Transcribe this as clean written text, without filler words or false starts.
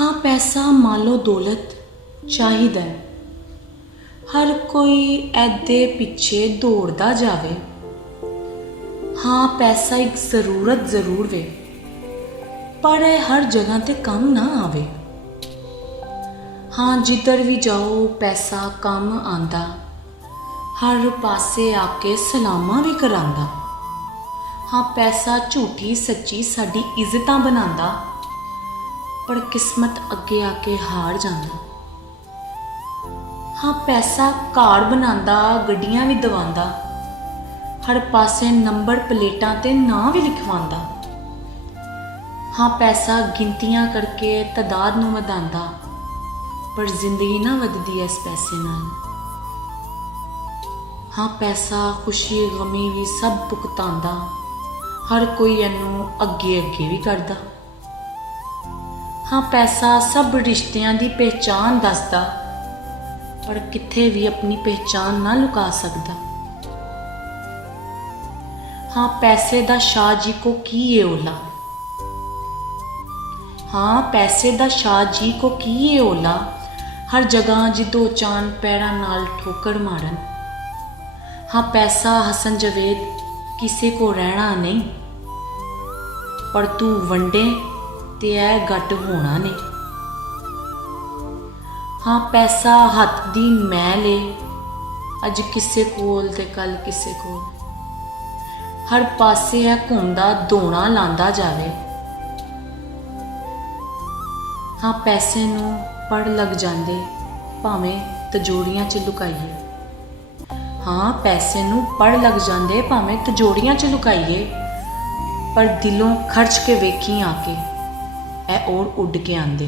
हाँ पैसा मालो दौलत चाहिदा है। हर कोई ऐदे पिछे दौड़दा जावे। हाँ पैसा एक ज़रूरत ज़रूर वे, पर हर जगह ते कम ना आवे। हाँ जिधर भी जाओ पैसा कम आंदा, हर पासे आके सलामा भी करांदा। हाँ पैसा झूठी सच्ची साडी इज्जतां बनांदा, पर किस्मत अगे आके हार जांदा। हाँ पैसा कार बनांदा, गड्डियां भी दवांदा, हर पासे नंबर प्लेटां ते नां भी लिखवांदा। हाँ पैसा गिनतियां करके तादाद नूं वधांदा, पर जिंदगी ना वधदी इस पैसे नाल। हाँ पैसा खुशी गमी भी सब भुगतांदा, हर कोई इनू अगे अगे भी करदा। हाँ पैसा सब रिश्तियां दी पहचान दसदा, पर किथे भी अपनी पहचान ना लुका सकदा। हाँ पैसे दा शाह जी को की ये ओला। हाँ पैसे दा शाह जी को की ये ओला, हर जगह जिदो चान पैरां नाल ठोकर मारन। हाँ पैसा हसन जवेद किसे को रहना नहीं, पर तू वंडे ते ऐ गट होना नहीं। हाँ पैसा हथ दी मैल ए, अज किसे कोल ते कल किसे कोल, हर पासे है घूमदा दौड़ा लांदा जावे। हाँ पैसे नूं पड़ लग जांदे भावें तजोड़ियां च लुकाइए। हाँ पैसे नूं पड़ लग जांदे भावें तजोड़ियां च लुकाइए, पर दिलों खर्च के वेखी आके ऐ और उड़ के आंदे।